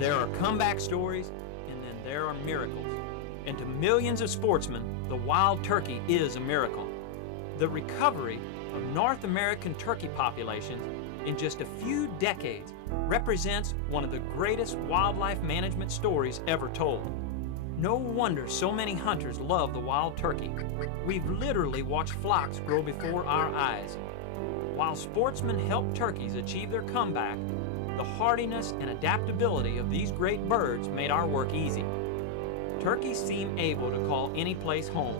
There are comeback stories, and then there are miracles. And to millions of sportsmen, the wild turkey is a miracle. The recovery of North American turkey populations in just a few decades represents one of the greatest wildlife management stories ever told. No wonder so many hunters love the wild turkey. We've literally watched flocks grow before our eyes. While sportsmen help turkeys achieve their comeback, the hardiness and adaptability of these great birds made our work easy. Turkeys seem able to call any place home.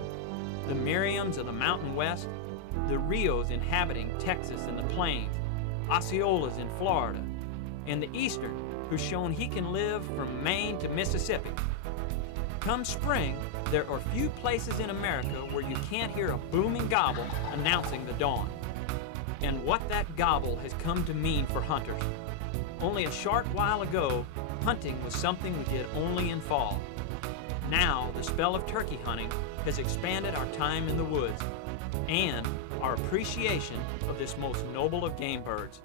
The Merriams of the Mountain West, the Rios inhabiting Texas and the Plains, Osceolas in Florida, and the Eastern, who's shown he can live from Maine to Mississippi. Come spring, there are few places in America where you can't hear a booming gobble announcing the dawn. And what that gobble has come to mean for hunters. Only a short while ago, hunting was something we did only in fall. Now, the spell of turkey hunting has expanded our time in the woods and our appreciation of this most noble of game birds.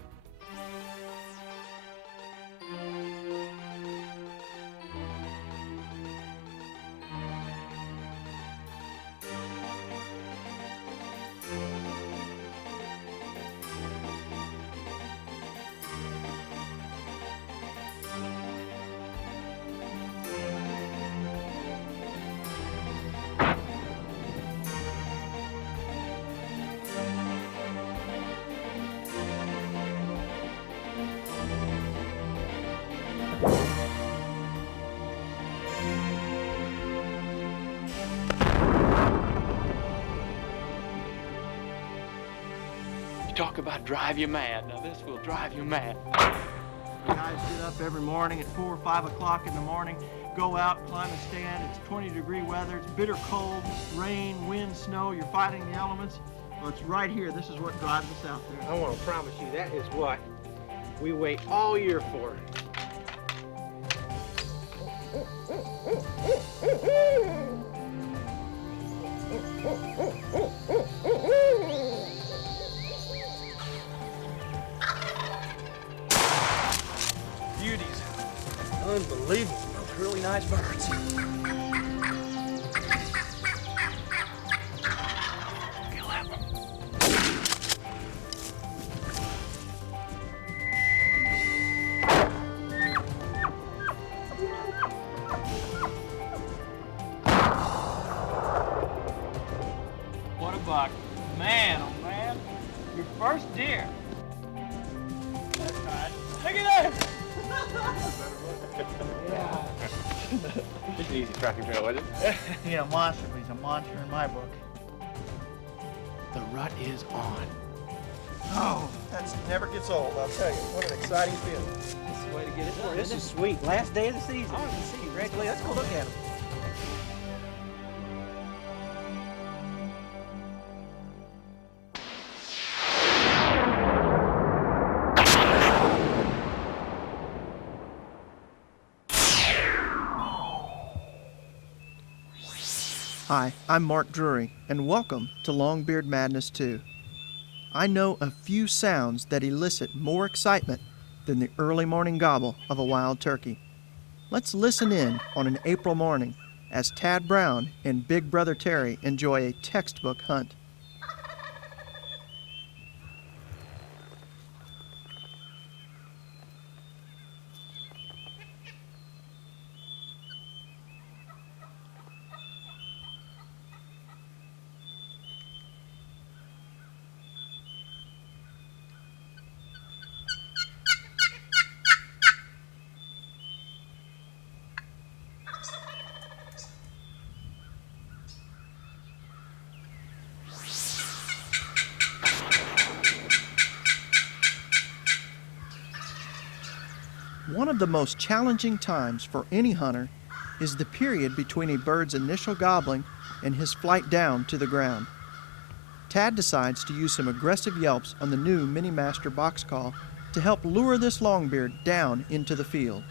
Talk about drive you mad. Now this will drive you mad. You guys get up every morning at 4 or 5 o'clock in the morning, go out, climb a stand. It's 20-degree weather. It's bitter cold, rain, wind, snow. You're fighting the elements. Well, it's right here. This is what drives us out there. I want to promise you that is what we wait all year for. Beauties. Unbelievable. Those really nice birds. Kill that one. What a buck. Man, oh man. Your first deer. That's right. Look at that. It's an easy tracking trail, isn't it? Yeah, monster, but he's a monster in my book. The rut is on. Oh, that never gets old, I'll tell you. What an exciting feeling. This is the way to get it done. This is sweet. Last day of the season. I want to see. Congratulations. Let's go look at him. Hi, I'm Mark Drury, and welcome to Longbeard Madness 2. I know a few sounds that elicit more excitement than the early morning gobble of a wild turkey. Let's listen in on an April morning as Tad Brown and Big Brother Terry enjoy a textbook hunt. One of the most challenging times for any hunter is the period between a bird's initial gobbling and his flight down to the ground. Tad decides to use some aggressive yelps on the new Mini Master box call to help lure this longbeard down into the field.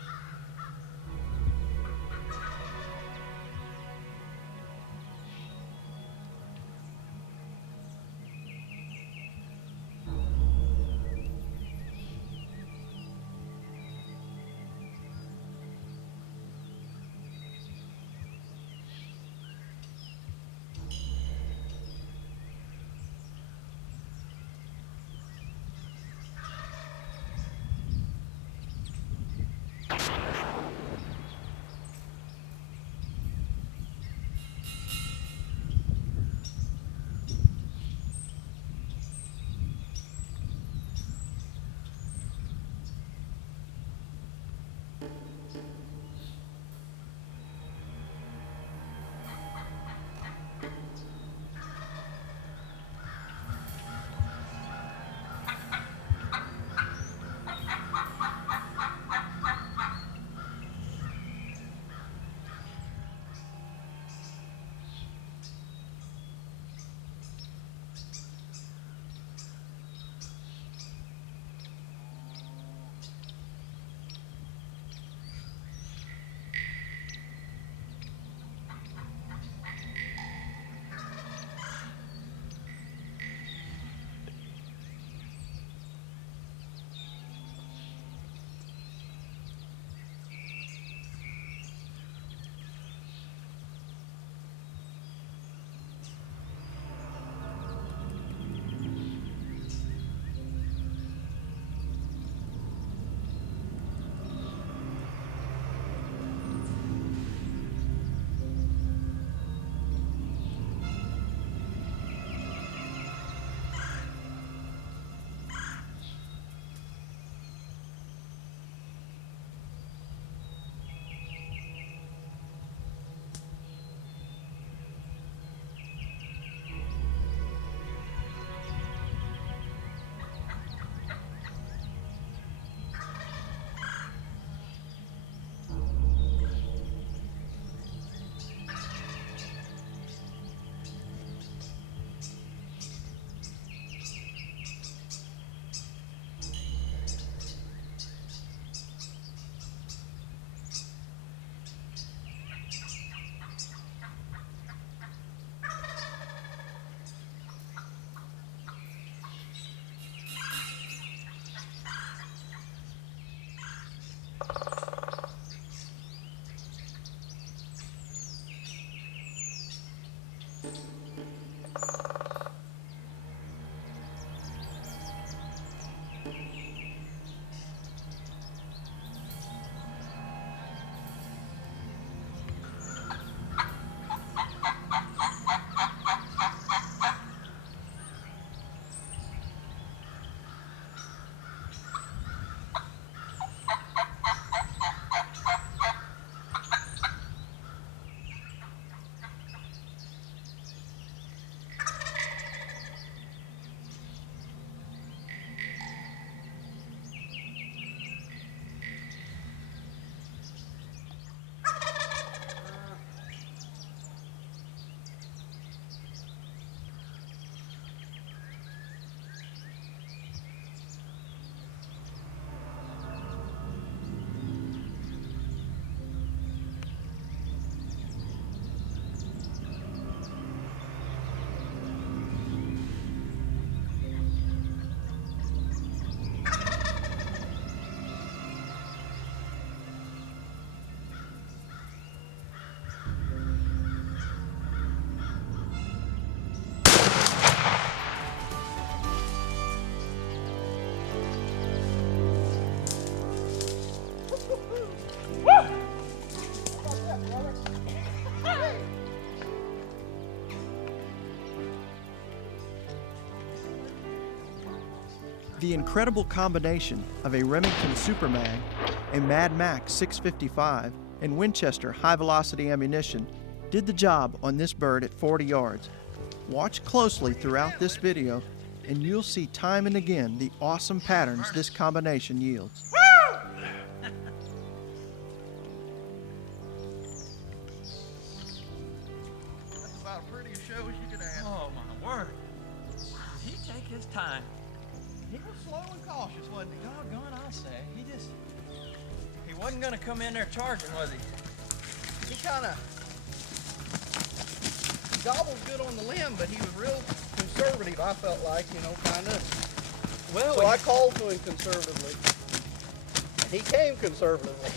The incredible combination of a Remington Super Mag, a Mad Max 655, and Winchester high-velocity ammunition did the job on this bird at 40 yards. Watch closely throughout this video, and you'll see time and again the awesome patterns this combination yields. That's about as pretty a show as you could ask. Oh, my word. Did he take his time? He was slow and cautious, wasn't he? Doggone, I'll say. He wasn't going to come in there charging, was he? He kind of gobbled good on the limb, but he was real conservative, I felt like, kind of. Well, So I called to him conservatively. He came conservatively.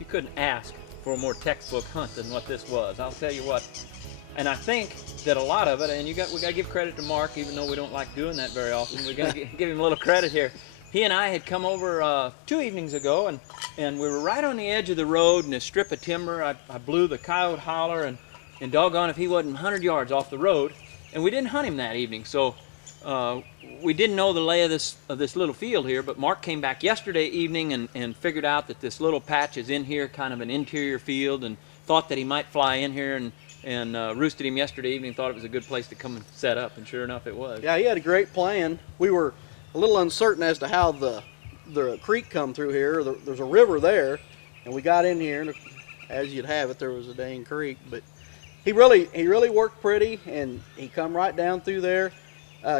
you couldn't ask for a more textbook hunt than what this was. I'll tell you what. And I think that a lot of it, and we got to give credit to Mark, even though we don't like doing that very often. We got to give him a little credit here. He and I had come over 2 evenings ago, and we were right on the edge of the road in a strip of timber. I blew the coyote holler, and doggone if he wasn't 100 yards off the road. And we didn't hunt him that evening, so we didn't know the lay of this little field here. But Mark came back yesterday evening and figured out that this little patch is in here, kind of an interior field, and thought that he might fly in here and roosted him yesterday evening. Thought it was a good place to come and set up, and sure enough, it was. Yeah, he had a great plan. We were a little uncertain as to how the creek come through here. There's a river there, and we got in here, and as you'd have it, there was a dang creek. But he really worked pretty, and he come right down through there.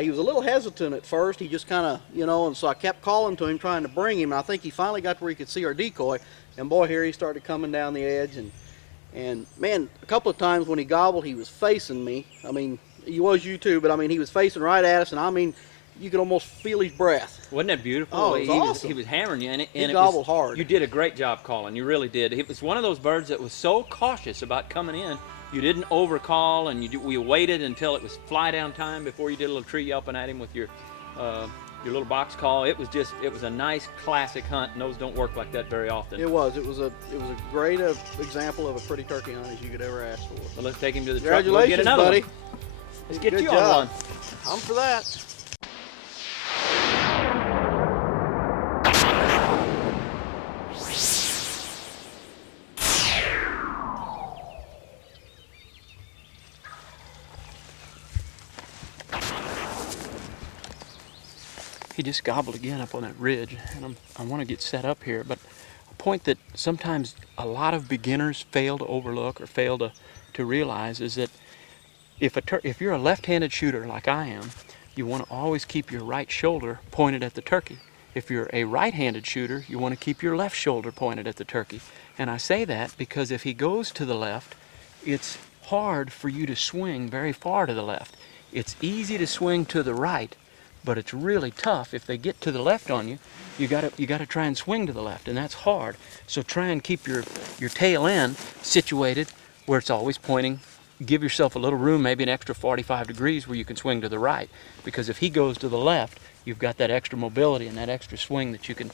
He was a little hesitant at first. He just kind of, and so I kept calling to him, trying to bring him. And I think he finally got to where he could see our decoy, and boy, here he started coming down the edge, and man, a couple of times when he gobbled, he was facing me. I mean, he was you too, but I mean, he was facing right at us, and I mean, you could almost feel his breath. Wasn't that beautiful? Oh, it was awesome. He was hammering you, and He it gobbled was, hard. You did a great job calling. You really did. It was one of those birds that was so cautious about coming in. You didn't overcall, and we waited until it was fly down time before you did a little tree yelping at him with your little box call. It was a nice classic hunt, and those don't work like that very often. It was a great example of a pretty turkey hunt as you could ever ask for. Well, let's take him to the truck. We'll Congratulations, get another buddy. one. Let's get Good you job. on one. I'm for that. He just gobbled again up on that ridge, and I want to get set up here, but a point that sometimes a lot of beginners fail to overlook or fail to realize is that if you're a left-handed shooter like I am, you want to always keep your right shoulder pointed at the turkey. If you're a right-handed shooter, you want to keep your left shoulder pointed at the turkey. And I say that because if he goes to the left, it's hard for you to swing very far to the left. It's easy to swing to the right, but it's really tough. If they get to the left on you, you gotta try and swing to the left, and that's hard. So try and keep your tail end situated where it's always pointing. Give yourself a little room, maybe an extra 45 degrees where you can swing to the right. Because if he goes to the left, you've got that extra mobility and that extra swing that you can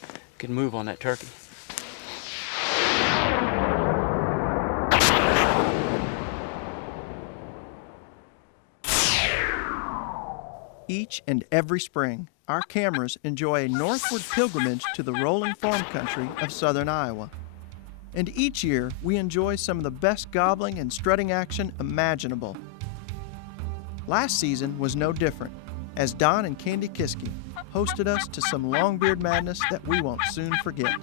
move on that turkey. Each and every spring, our cameras enjoy a northward pilgrimage to the rolling farm country of southern Iowa. And each year, we enjoy some of the best gobbling and strutting action imaginable. Last season was no different, as Don and Candy Kiske hosted us to some Longbeard Madness that we won't soon forget.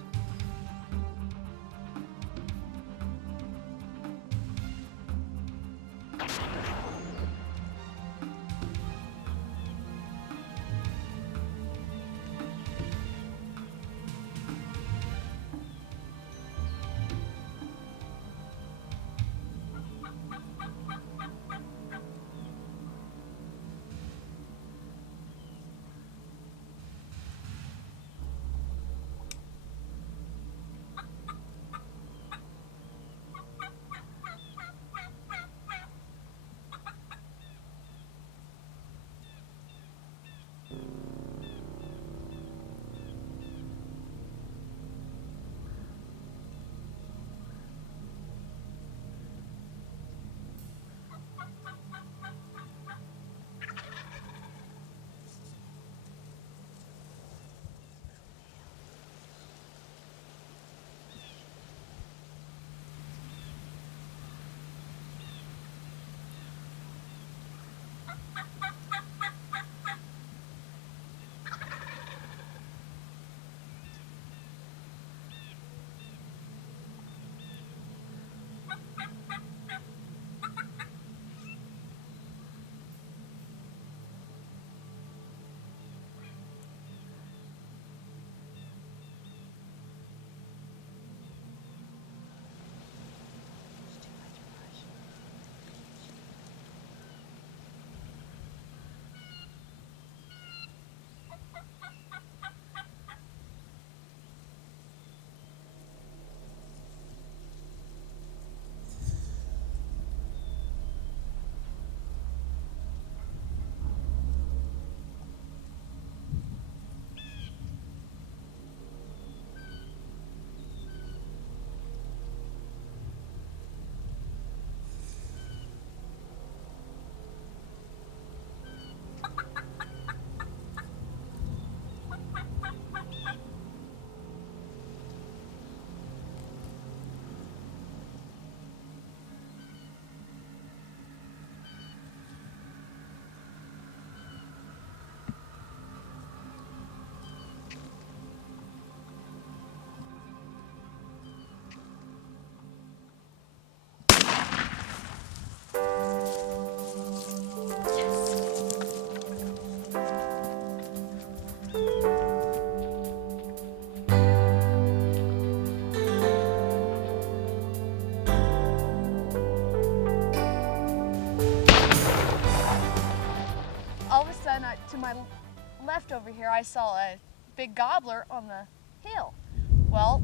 over here, I saw a big gobbler on the hill. Well,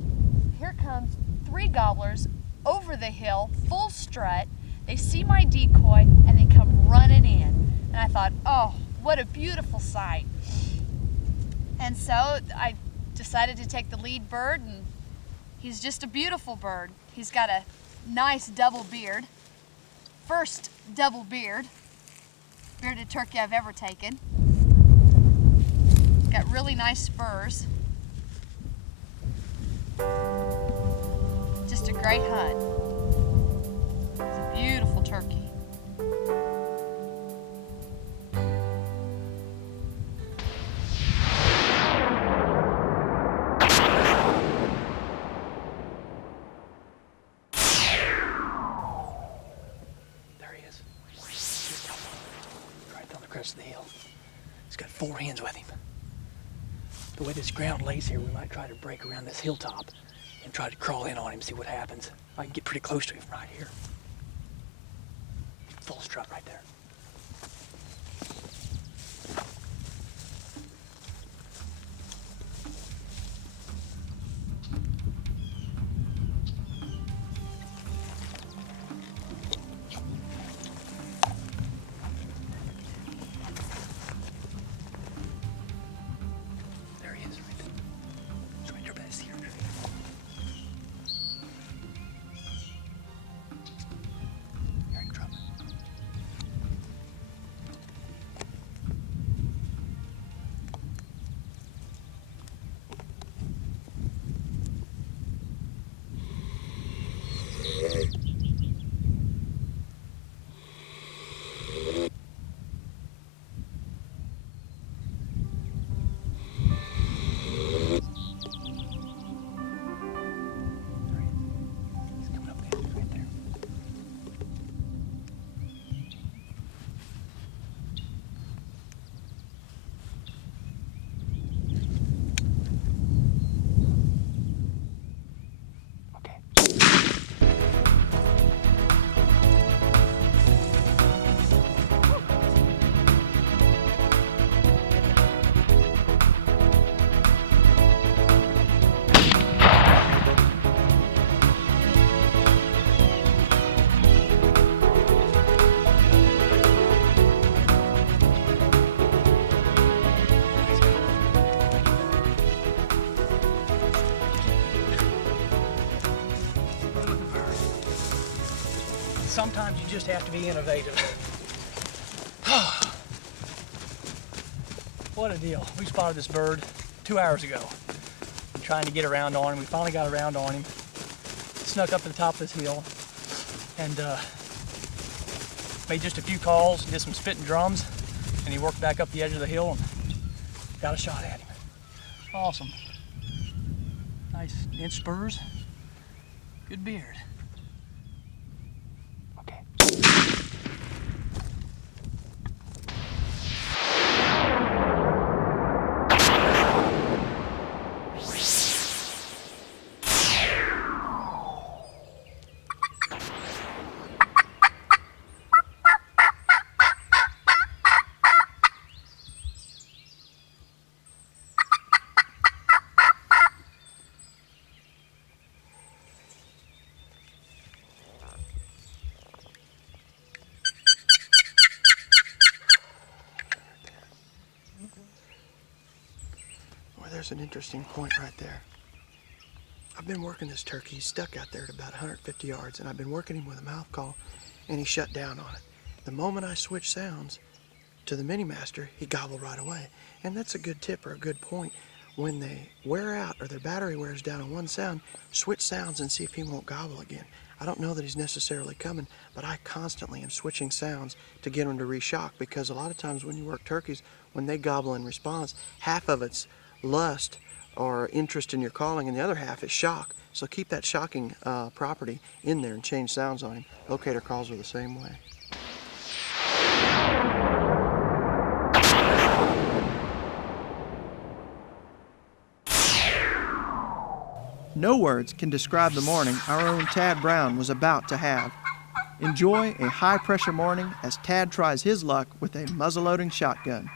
here comes 3 gobblers over the hill, full strut. They see my decoy and they come running in. And I thought, oh, what a beautiful sight. And so I decided to take the lead bird, and he's just a beautiful bird. He's got a nice double beard. First double bearded turkey I've ever taken. Got really nice spurs. Just a great hunt. It's a beautiful turkey. There he is. Right down the crest of the hill. He's got 4 hens with him. The way this ground lays here, we might try to break around this hilltop and try to crawl in on him, see what happens. I can get pretty close to him right here. Full strut right there. There he is, right there. He's right there by this here. Here, drop it. He's coming up there, right there. Okay. Sometimes you just have to be innovative. What a deal. We spotted this bird 2 hours ago. Been trying to get around on him. We finally got around on him. Snuck up to the top of this hill and made just a few calls, did some spitting drums, and he worked back up the edge of the hill and got a shot at him. Awesome. Nice inch spurs. Good beard. Okay. Well, there's an interesting point right there. I've been working this turkey. He's stuck out there at about 150 yards, and I've been working him with a mouth call, and he shut down on it. The moment I switch sounds to the mini master, he gobbled right away. And that's a good tip or a good point. When they wear out or their battery wears down on one sound, switch sounds and see if he won't gobble again. I don't know that he's necessarily coming, but I constantly am switching sounds to get him to re-shock, because a lot of times when you work turkeys, when they gobble in response, half of it's lust or interest in your calling, and the other half is shock. So keep that shocking property in there and change sounds on him. Locator calls are the same way. No words can describe the morning our own Tad Brown was about to have. Enjoy a high-pressure morning as Tad tries his luck with a muzzleloading shotgun.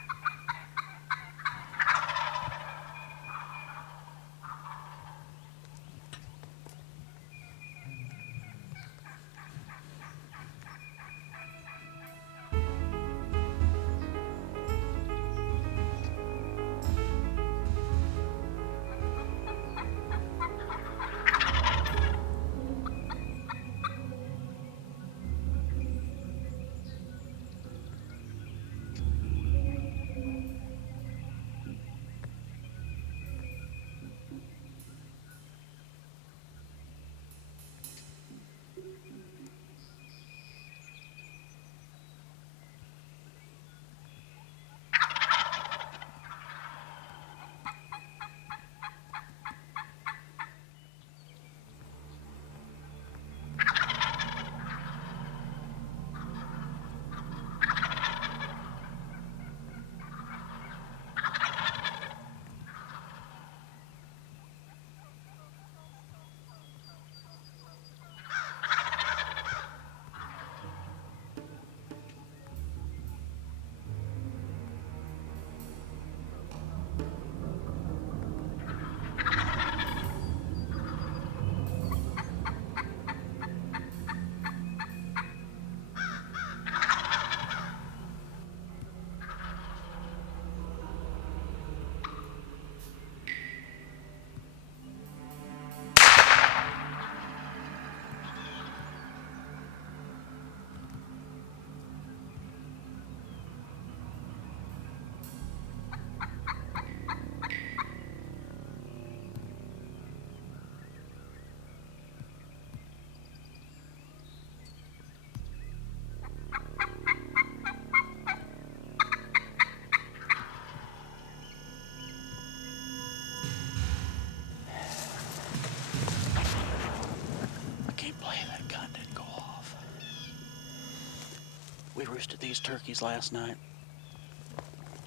We roosted these turkeys last night,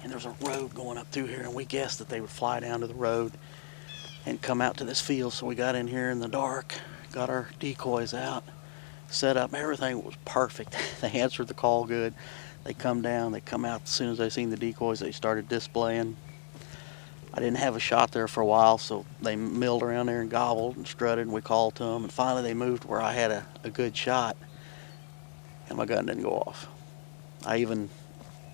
and there's a road going up through here, and we guessed that they would fly down to the road and come out to this field. So we got in here in the dark, got our decoys out, set up. Everything was perfect. They answered the call good. They come down, they come out. As soon as they seen the decoys, they started displaying. I didn't have a shot there for a while, so they milled around there and gobbled and strutted, and we called to them. And finally they moved where I had a good shot, and my gun didn't go off. I even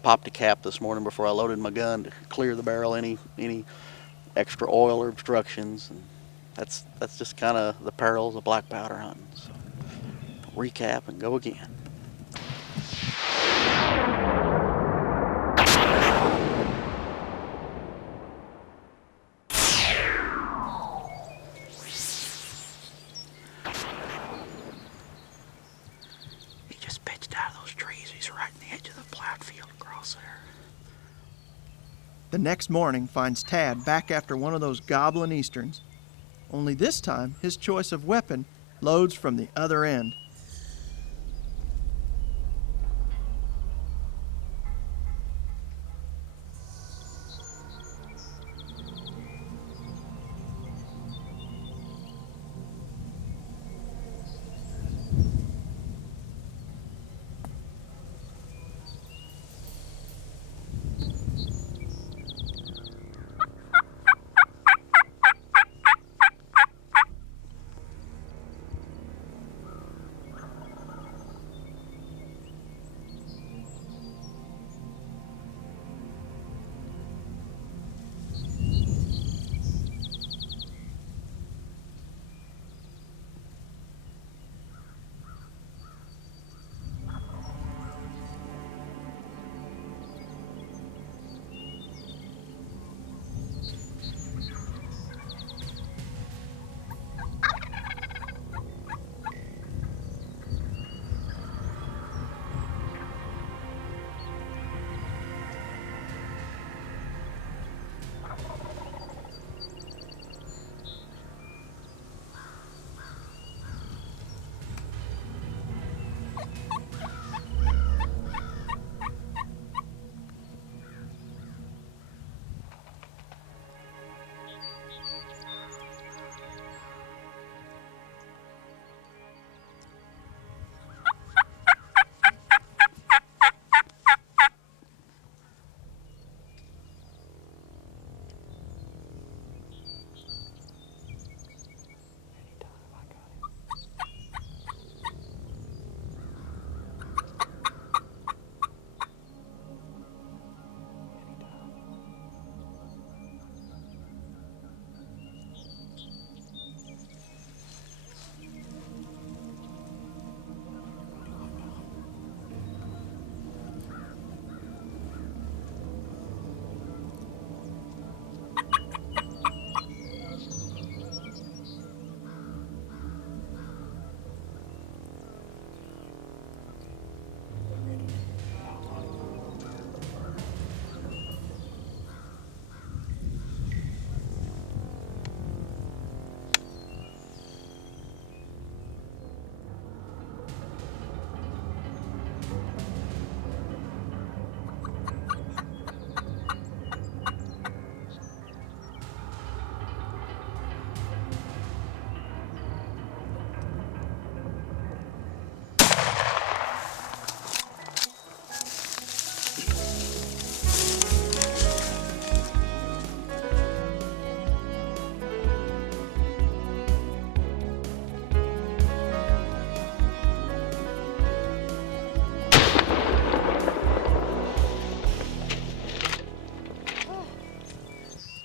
popped a cap this morning before I loaded my gun to clear the barrel any extra oil or obstructions. And that's just kind of the perils of black powder hunting. So recap and go again. He just pitched out of those trees. He's right in the edge of the plowed field across there. The next morning finds Tad back after one of those goblin easterns. Only this time, his choice of weapon loads from the other end.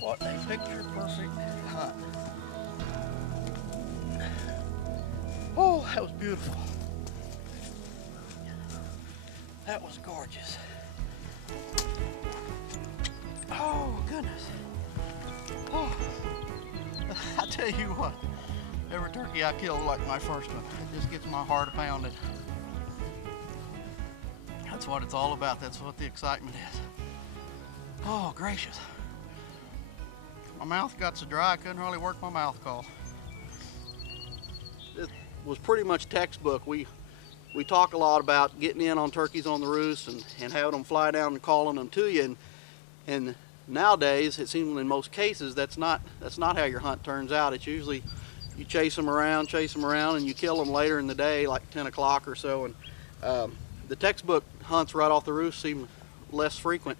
What a picture perfect hunt. Oh, that was beautiful. That was gorgeous. Oh, goodness. Oh, I tell you what, every turkey I kill like my first one, it just gets my heart pounded. That's what it's all about. That's what the excitement is. Oh, gracious. My mouth got so dry I couldn't hardly work my mouth call. It was pretty much textbook. We we talk a lot about getting in on turkeys on the roost and having them fly down and calling them to you. And nowadays, it seems in most cases, that's not how your hunt turns out. It's usually you chase them around, and you kill them later in the day, like 10 o'clock or so. And the textbook hunts right off the roost seem less frequent,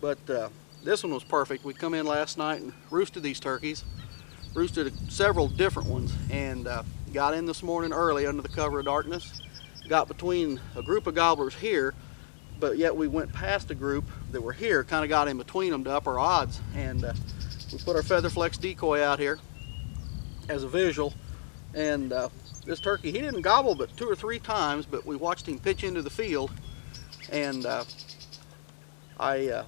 but this one was perfect. We come in last night and roosted these turkeys, roosted several different ones, and got in this morning early under the cover of darkness. Got between a group of gobblers here, but yet we went past a group that were here, kind of got in between them to up our odds, and we put our feather flex decoy out here as a visual, and this turkey, he didn't gobble but 2 or 3 times, but we watched him pitch into the field, and I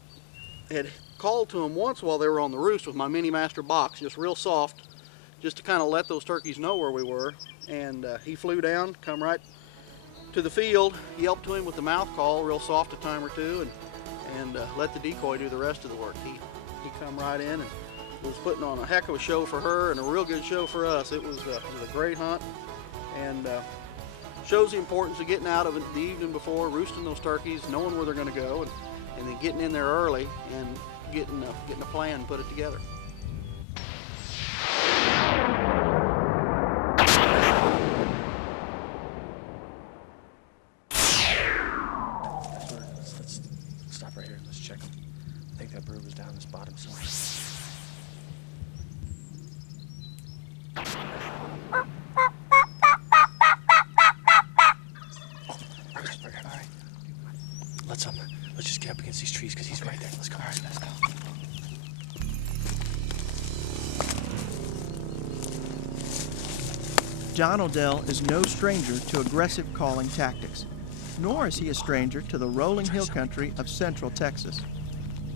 had called to him once while they were on the roost with my Mini Master box, just real soft, just to kind of let those turkeys know where we were, and he flew down, come right to the field, yelped to him with the mouth call, real soft a time or two, and let the decoy do the rest of the work. He come right in and was putting on a heck of a show for her and a real good show for us. It was a great hunt, and shows the importance of getting out of it the evening before, roosting those turkeys, knowing where they're going to go, and then getting in there early and getting a plan and put it together. Let's stop right here. Let's check them. I think that bird was down this bottom somewhere. All right. Let's just get up against these trees because he's right there. Let's go. All right, let's go. John Odell is no stranger to aggressive calling tactics, nor is he a stranger to the rolling hill country of central Texas.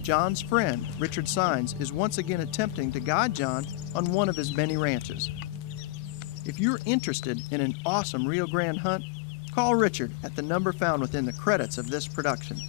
John's friend, Richard Sines, is once again attempting to guide John on one of his many ranches. If you're interested in an awesome Rio Grande hunt, call Richard at the number found within the credits of this production.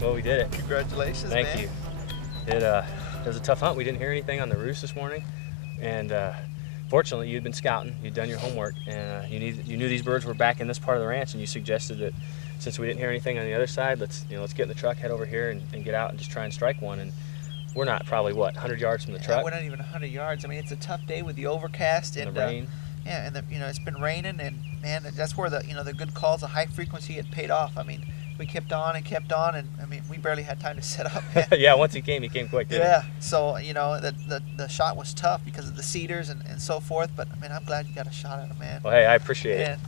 Well, we did it. Congratulations, Thank man. you. It was a tough hunt. We didn't hear anything on the roost this morning, and fortunately, you'd been scouting, you'd done your homework, and you knew these birds were back in this part of the ranch, and you suggested that since we didn't hear anything on the other side, let's get in the truck, head over here, and get out and just try and strike one. And we're not probably 100 yards from the truck. We're not even 100 yards. I mean, it's a tough day with the overcast and the rain. Yeah, and it's been raining, and man, that's where the good calls, the high frequency, had paid off. I mean, we kept on, and I mean, we barely had time to set up. Yeah, once he came quick. Yeah, so the shot was tough because of the cedars and so forth. But I mean, I'm glad you got a shot at him, man. Well, hey, I appreciate it.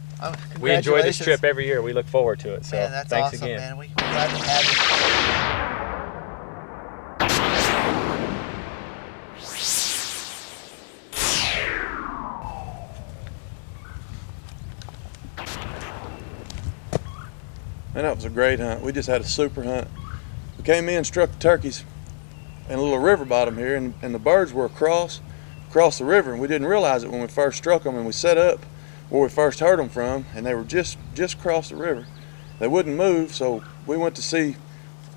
We enjoy this trip every year. We look forward to it. So man, that's thanks awesome, again. man. We're glad to have you. Man, that was a great hunt. We just had a super hunt. We came in, struck the turkeys in a little river bottom here, and the birds were across the river, and we didn't realize it when we first struck them, and we set up where we first heard them from, and they were just across the river. They wouldn't move, so we went to see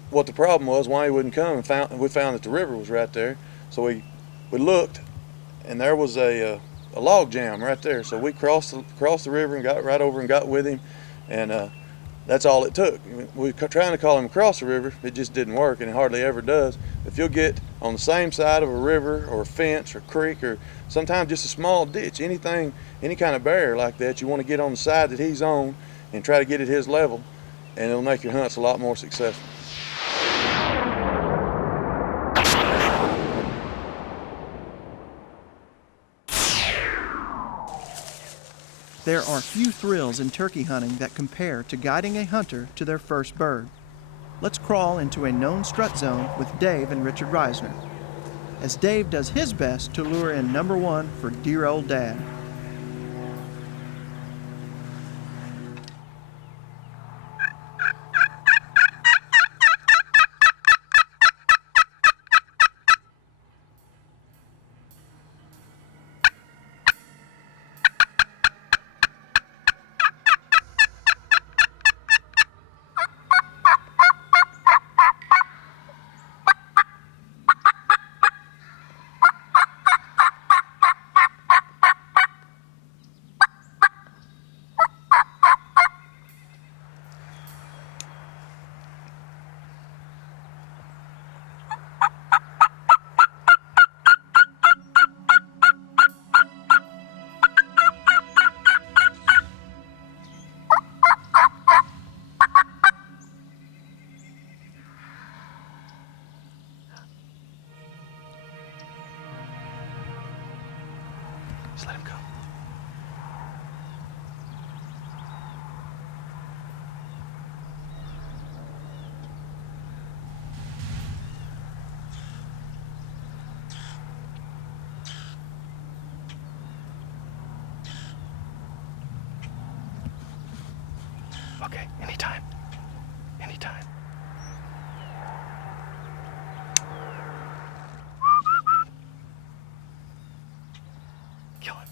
what the problem was, why he wouldn't come, and we found that the river was right there. So we looked, and there was a log jam right there. So we crossed the river and got right over and got with him, and that's all it took. We were trying to call him across the river, it just didn't work, and it hardly ever does. If you'll get on the same side of a river or a fence or creek or sometimes just a small ditch, anything, any kind of barrier like that, you want to get on the side that he's on and try to get at his level, and it'll make your hunts a lot more successful. There are few thrills in turkey hunting that compare to guiding a hunter to their first bird. Let's crawl into a known strut zone with Dave and Richard Reisner, as Dave does his best to lure in number one for dear old Dad. Just let him go. Okay, anytime. Anytime. Kill him.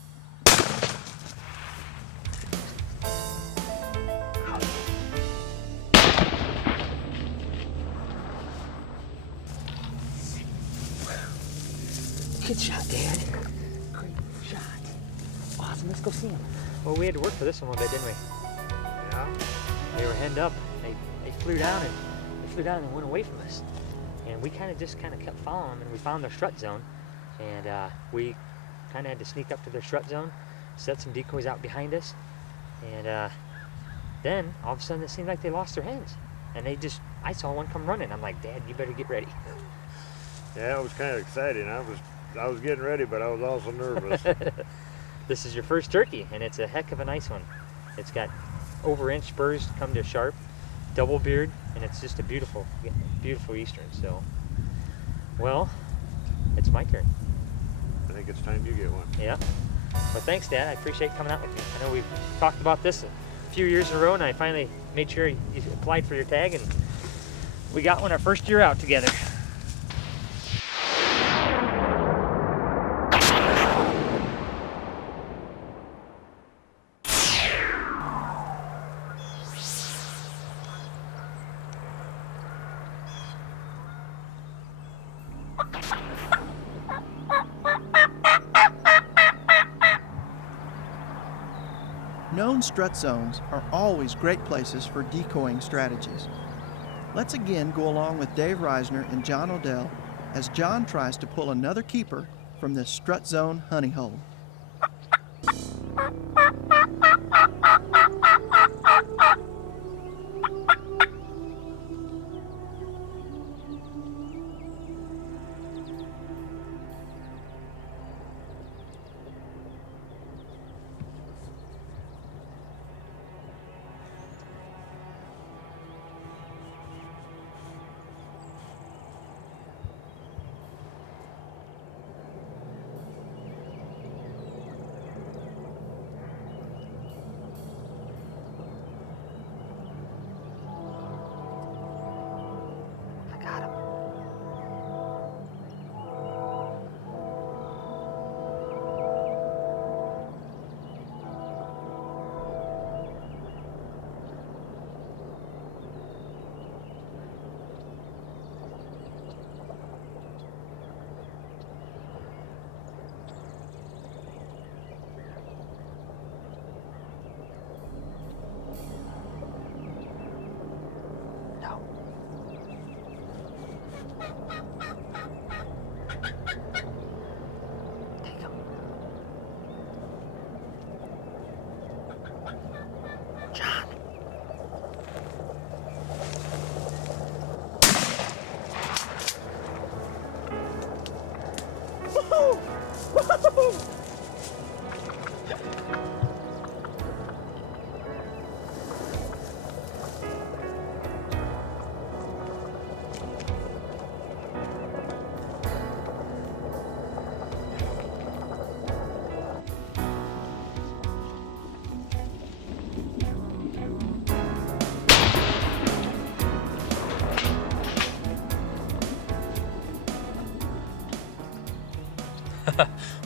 Good shot, Dad. Great shot. Awesome, let's go see him. Well, we had to work for this one a little bit, didn't we? Yeah. They were henned up. They flew down and went away from us. And we kind of kept following them, and we found their strut zone. And we kind of had to sneak up to their strut zone, set some decoys out behind us, and then all of a sudden it seemed like they lost their hens. And I saw one come running. I'm like, Dad, you better get ready. Yeah, it was kind of exciting. I was getting ready, but I was also nervous. This is your first turkey, and it's a heck of a nice one. It's got over-inch spurs come to sharp, double beard, and it's just a beautiful, beautiful eastern. So, well, it's my turn. I think it's time you get one. Yeah. Well, thanks, Dad. I appreciate coming out with me. I know we've talked about this a few years in a row, and I finally made sure you applied for your tag, and we got one our first year out together. Known strut zones are always great places for decoying strategies. Let's again go along with Dave Reisner and John Odell as John tries to pull another keeper from this strut zone honey hole.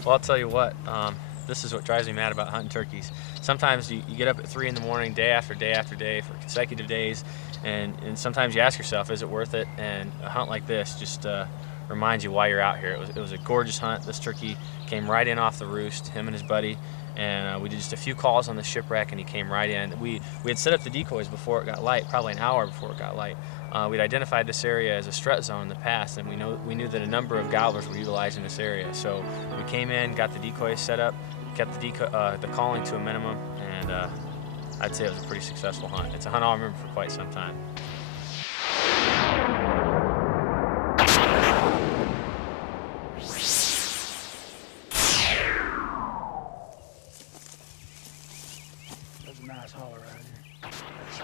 Well, I'll tell you what, this is what drives me mad about hunting turkeys. Sometimes you get up at 3 in the morning, day after day after day for consecutive days, and sometimes you ask yourself, is it worth it? And a hunt like this just reminds you why you're out here. It was a gorgeous hunt. This turkey came right in off the roost, him and his buddy, and we did just a few calls on the shipwreck, and he came right in. We had set up the decoys before it got light, probably an hour before it got light. We'd identified this area as a strut zone in the past, and we knew that a number of gobblers were utilizing this area. So we came in, got the decoys set up, kept the calling to a minimum, and I'd say it was a pretty successful hunt. It's a hunt I'll remember for quite some time. There's a nice holler right here.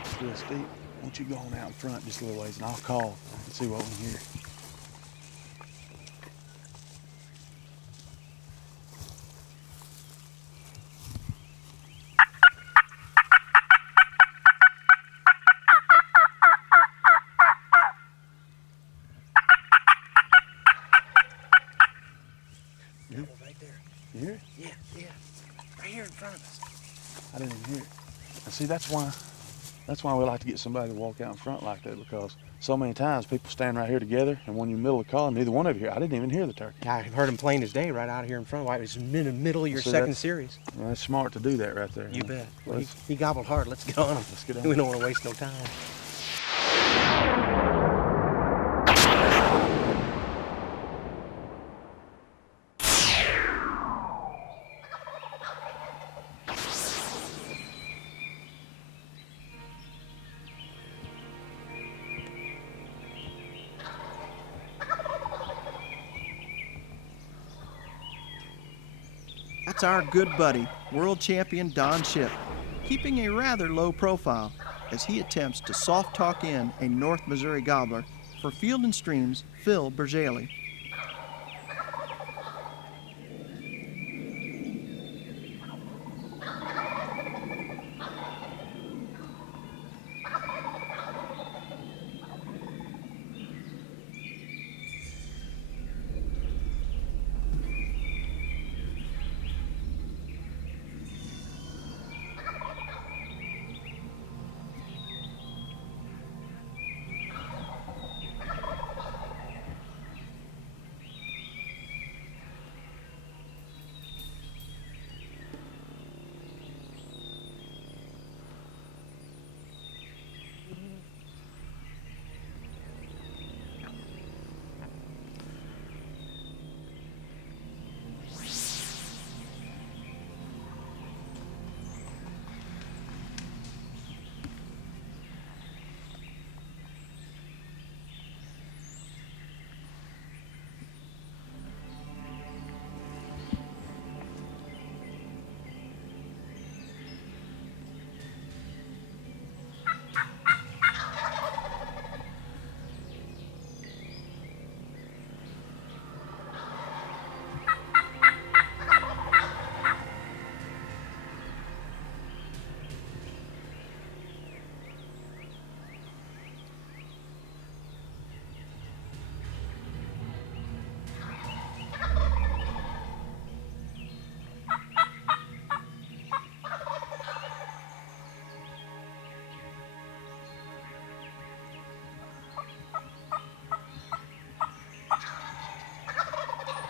It's real steep. Why don't you go on out in front just a little ways and I'll call and see what we hear. Right there. You hear it? Yeah. Right here in front of us. I didn't even hear it. And see, that's why we like to get somebody to walk out in front like that, because so many times people stand right here together, and when you're in the middle of the call, neither one of you here, I didn't even hear the turkey. I heard him plain as day right out here in front. Why, it was in the middle of your second series. Well, that's smart to do that right there. You huh? bet. Well, He gobbled hard. Let's get on him. Let's get on. We don't want to waste no time. That's our good buddy, world champion Don Ship, keeping a rather low profile as he attempts to soft talk in a North Missouri gobbler for Field and Stream's Phil Bergeli.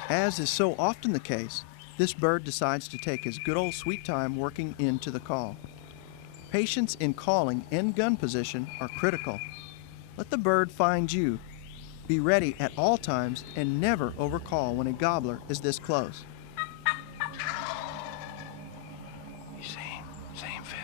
As is so often the case, this bird decides to take his good old sweet time working into the call. Patience in calling and gun position are critical. Let the bird find you. Be ready at all times and never overcall when a gobbler is this close. You see him? See him, Phil?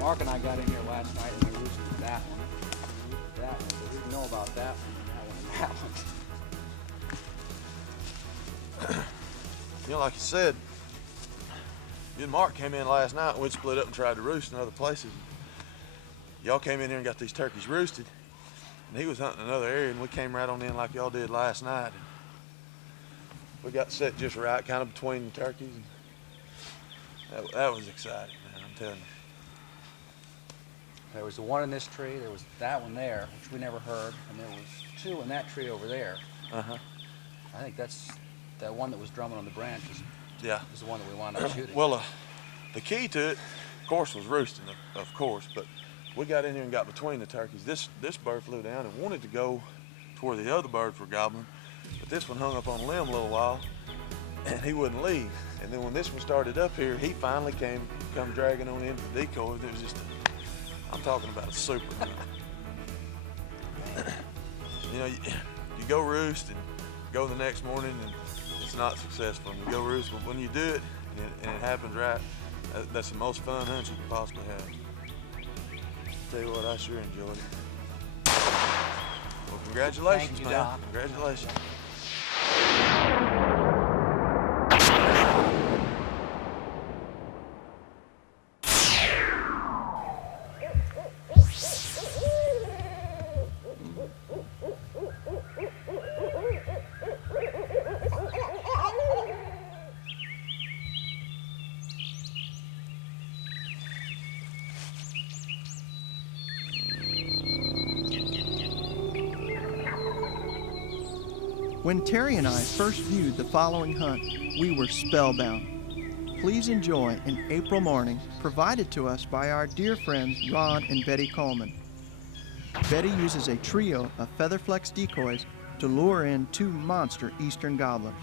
Mark and I got in here last night and we roosted that one. We roosted that one, but we didn't know about that one, and that one. You know, like you said, you and Mark came in last night and we'd split up and tried to roost in other places. Y'all came in here and got these turkeys roosted, and he was hunting another area, and we came right on in like y'all did last night. And we got set just right, kind of between the turkeys. And that was exciting, man, I'm telling you. There was the one in this tree, there was that one there, which we never heard, and there was two in that tree over there. Uh-huh. I think that's that one that was drumming on the branches. Yeah. Is the one that we wound up shooting. Well, the key to it, of course, was roosting, of course, but we got in here and got between the turkeys. This bird flew down and wanted to go to where the other birds were gobbling, but this one hung up on a limb a little while, and he wouldn't leave. And then when this one started up here, he finally come dragging on into the decoy. It was just, I'm talking about a super hunt. You know, you go roost and go the next morning and it's not successful. And you go roost, but when you do it and it happens right, that's the most fun hunt you can possibly have. Tell you what, I sure enjoyed it. Well, congratulations, Thank you, man. Doc. Congratulations. When Terry and I first viewed the following hunt, we were spellbound. Please enjoy an April morning provided to us by our dear friends Ron and Betty Coleman. Betty uses a trio of featherflex decoys to lure in two monster eastern gobblers.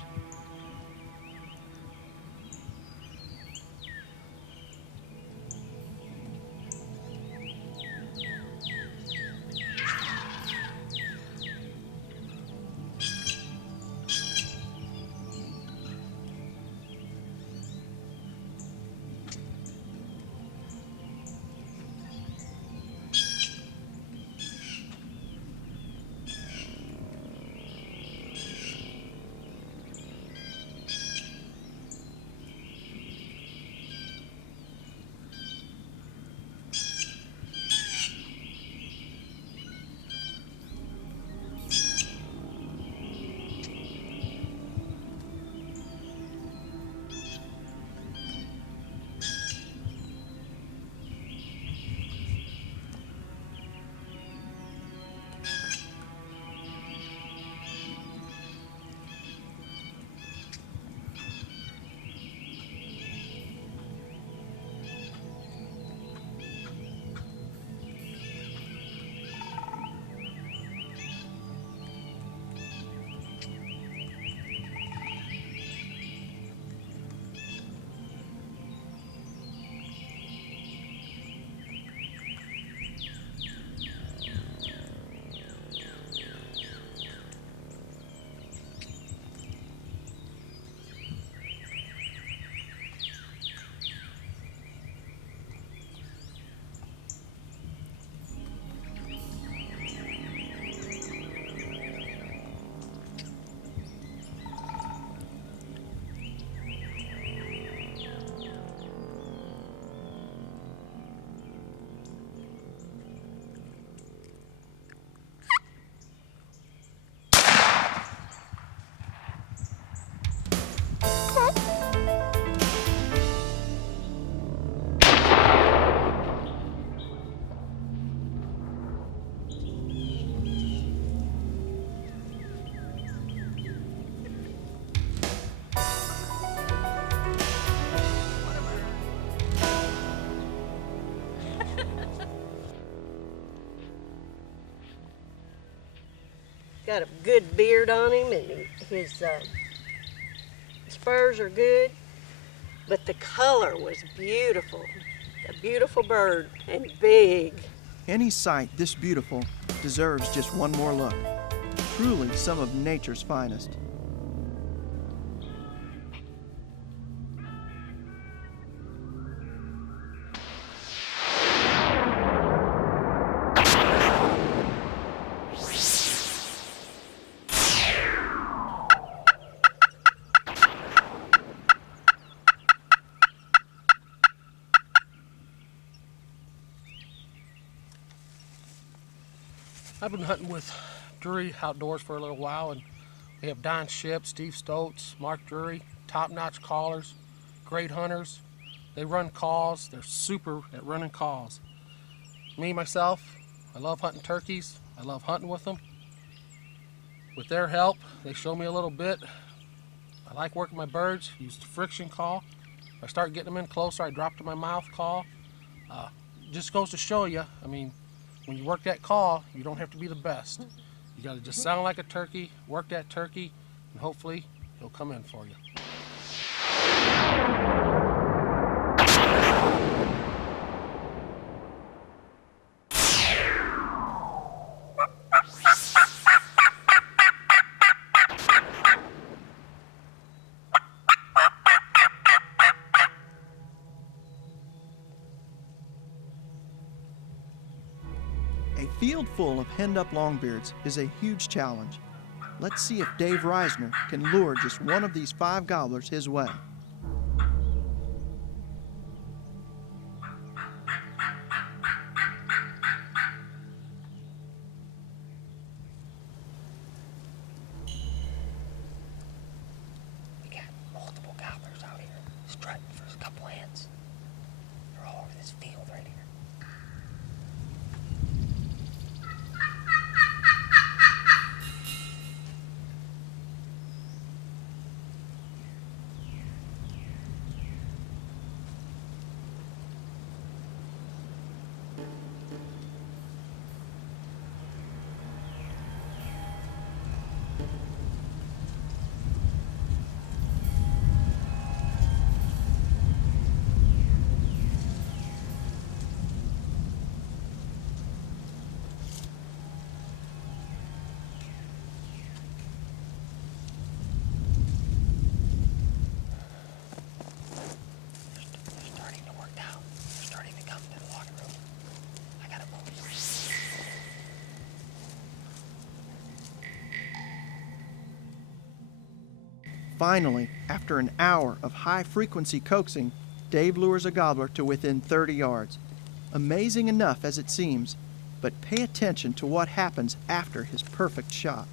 got a good beard on him, and his spurs are good. But the color was beautiful. A beautiful bird and big. Any sight this beautiful deserves just one more look. Truly some of nature's finest. I've been hunting with Drury Outdoors for a little while, and we have Don Shipp, Steve Stoltz, Mark Drury, top-notch callers, great hunters. They run calls. They're super at running calls. Me, myself, I love hunting turkeys. I love hunting with them. With their help, they show me a little bit. I like working my birds, use the friction call. If I start getting them in closer, I drop to my mouth call. Just goes to show you, I mean, when you work that call, you don't have to be the best. You got to just sound like a turkey, work that turkey, and hopefully he'll come in for you. A field full of henned-up longbeards is a huge challenge. Let's see if Dave Reisner can lure just one of these 5 gobblers his way. We got multiple gobblers out here strutting for a couple hens. They're all over this field right here. Finally, after an hour of high-frequency coaxing, Dave lures a gobbler to within 30 yards. Amazing enough as it seems, but pay attention to what happens after his perfect shot.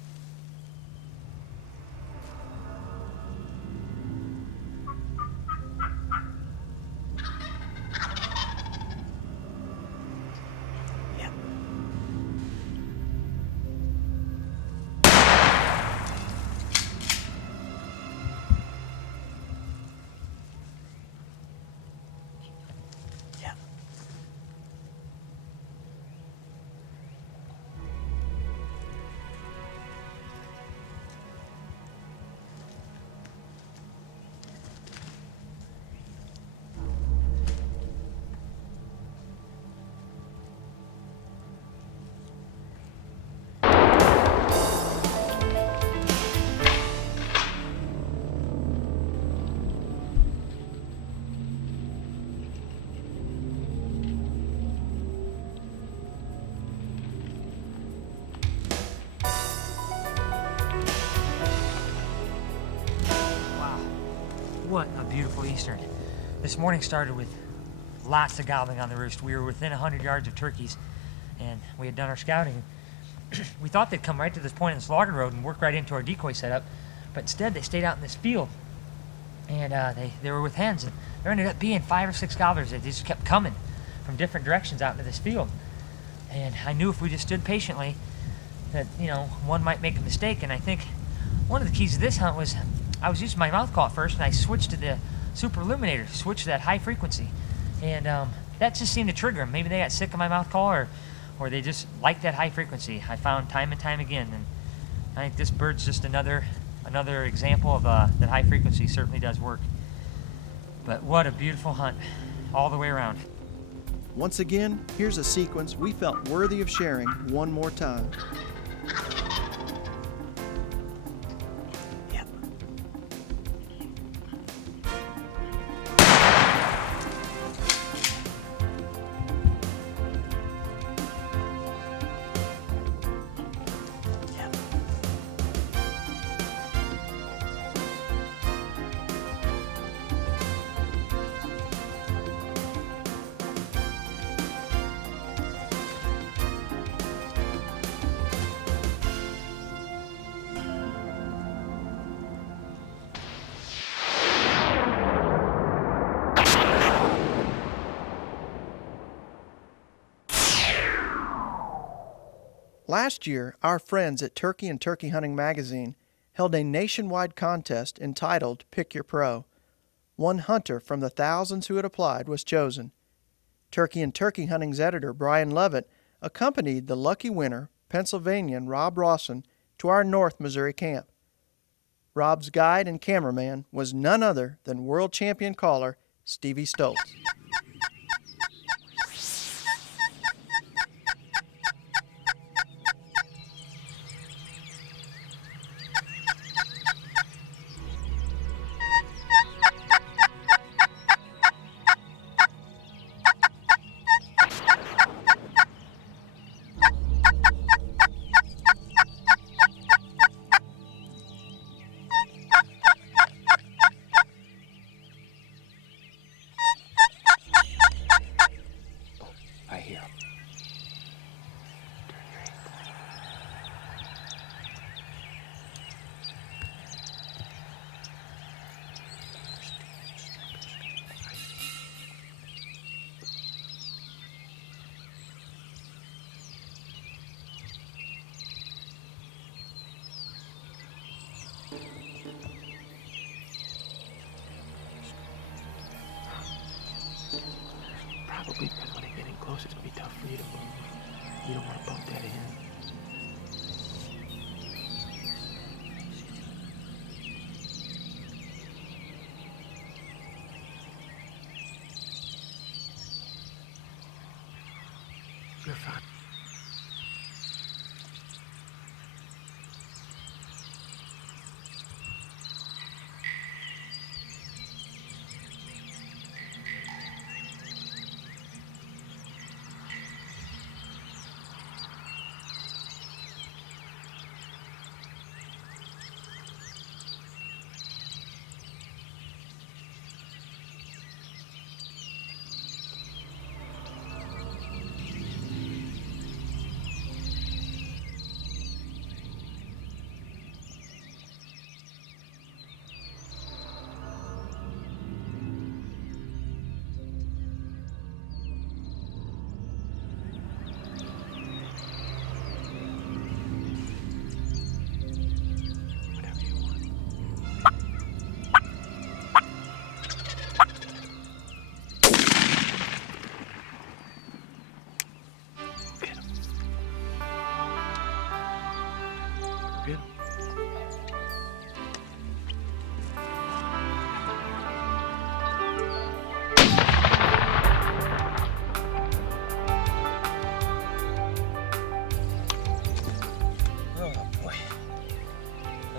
What a beautiful eastern. This morning started with lots of gobbling on the roost. We were within 100 yards of turkeys, and we had done our scouting. We thought they'd come right to this point in the slaughter road and work right into our decoy setup, but instead they stayed out in this field, and they were with hens, and there ended up being 5 or 6 gobblers that just kept coming from different directions out into this field. And I knew if we just stood patiently that, you know, one might make a mistake. And I think one of the keys to this hunt was I was using my mouth call at first, and I switched to the super illuminator, switched to that high frequency, and that just seemed to trigger them. Maybe they got sick of my mouth call, or they just liked that high frequency. I found time and time again, and I think this bird's just another example of that high frequency certainly does work. But what a beautiful hunt all the way around. Once again, here's a sequence we felt worthy of sharing one more time. Last year, our friends at Turkey and Turkey Hunting Magazine held a nationwide contest entitled Pick Your Pro. One hunter from the thousands who had applied was chosen. Turkey and Turkey Hunting's editor, Brian Lovett, accompanied the lucky winner, Pennsylvanian Rob Rawson, to our North Missouri camp. Rob's guide and cameraman was none other than world champion caller Stevie Stoltz. Probably because when I get in close, it's going to be tough for you to move. You don't want to bump that in. You're fine.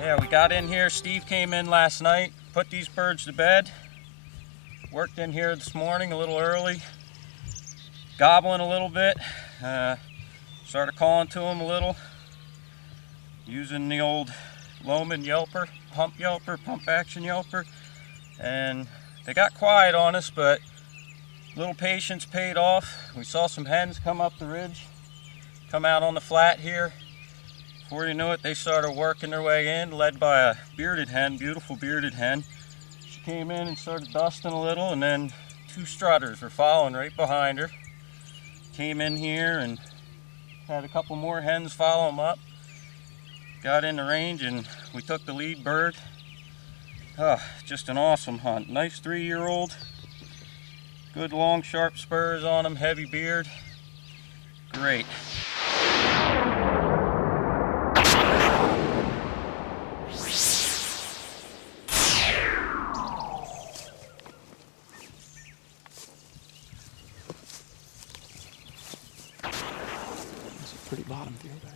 Yeah, we got in here. Steve came in last night, put these birds to bed. Worked in here this morning a little early, gobbling a little bit. Started calling to them a little, using the old Longbeard yelper, pump action yelper. And they got quiet on us, but little patience paid off. We saw some hens come up the ridge, come out on the flat here. Before you knew it, they started working their way in, led by a bearded hen, beautiful bearded hen. She came in and started dusting a little, and then two strutters were following right behind her. Came in here and had a couple more hens follow them up. Got in the range and we took the lead bird. Just an awesome hunt. Nice 3-year-old. Good long sharp spurs on him, heavy beard. Great. pretty bottom field right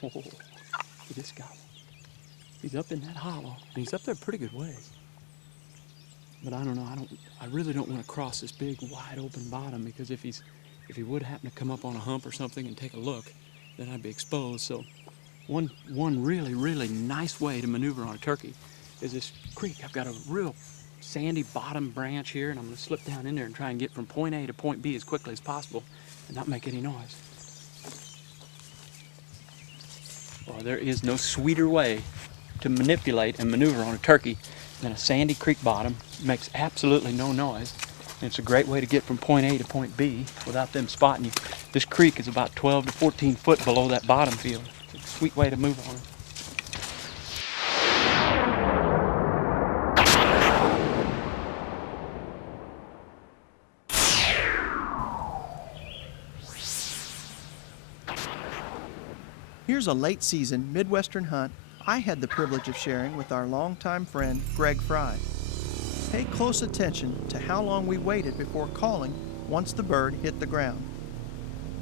here. Whoa, look at this gobble. He's up in that hollow, and he's up there a pretty good ways. But I don't know, I really don't want to cross this big wide open bottom, because if he would happen to come up on a hump or something and take a look, then I'd be exposed. So one really, really nice way to maneuver on a turkey is this creek. I've got a real sandy bottom branch here, and I'm going to slip down in there and try and get from point A to point B as quickly as possible and not make any noise. Well, there is no sweeter way to manipulate and maneuver on a turkey than a sandy creek bottom. It makes absolutely no noise, and it's a great way to get from point A to point B without them spotting you. This creek is about 12 to 14 foot below that bottom field. It's a sweet way to move on it. Here's a late season Midwestern hunt I had the privilege of sharing with our longtime friend Greg Fry. Pay close attention to how long we waited before calling once the bird hit the ground.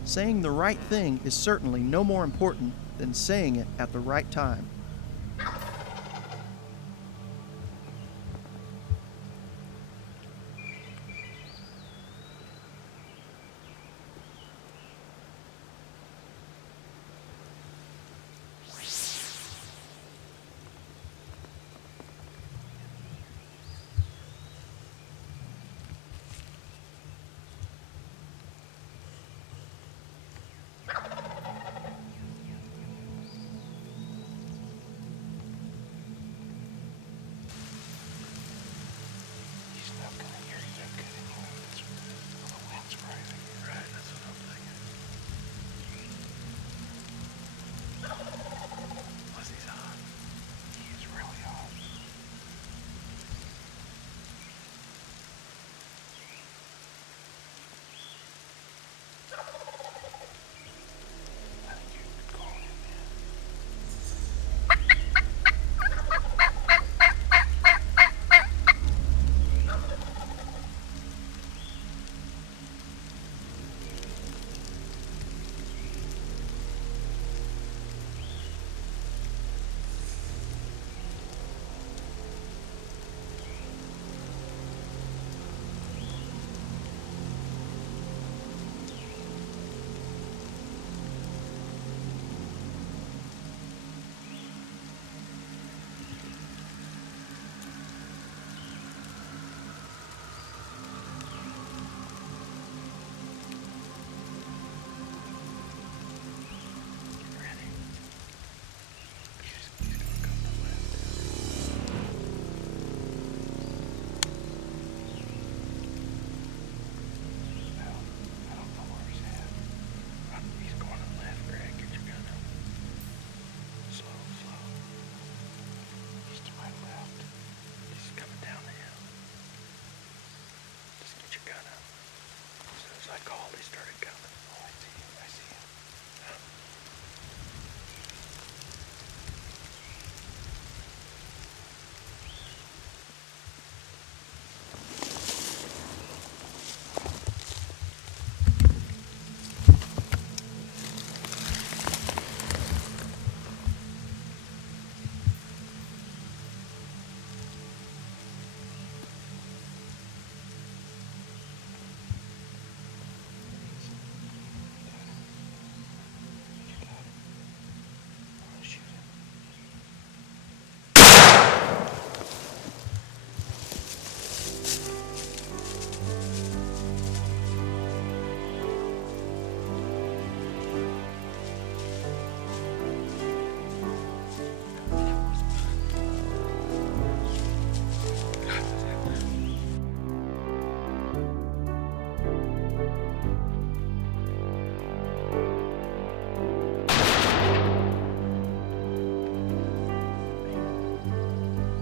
Saying the right thing is certainly no more important than saying it at the right time.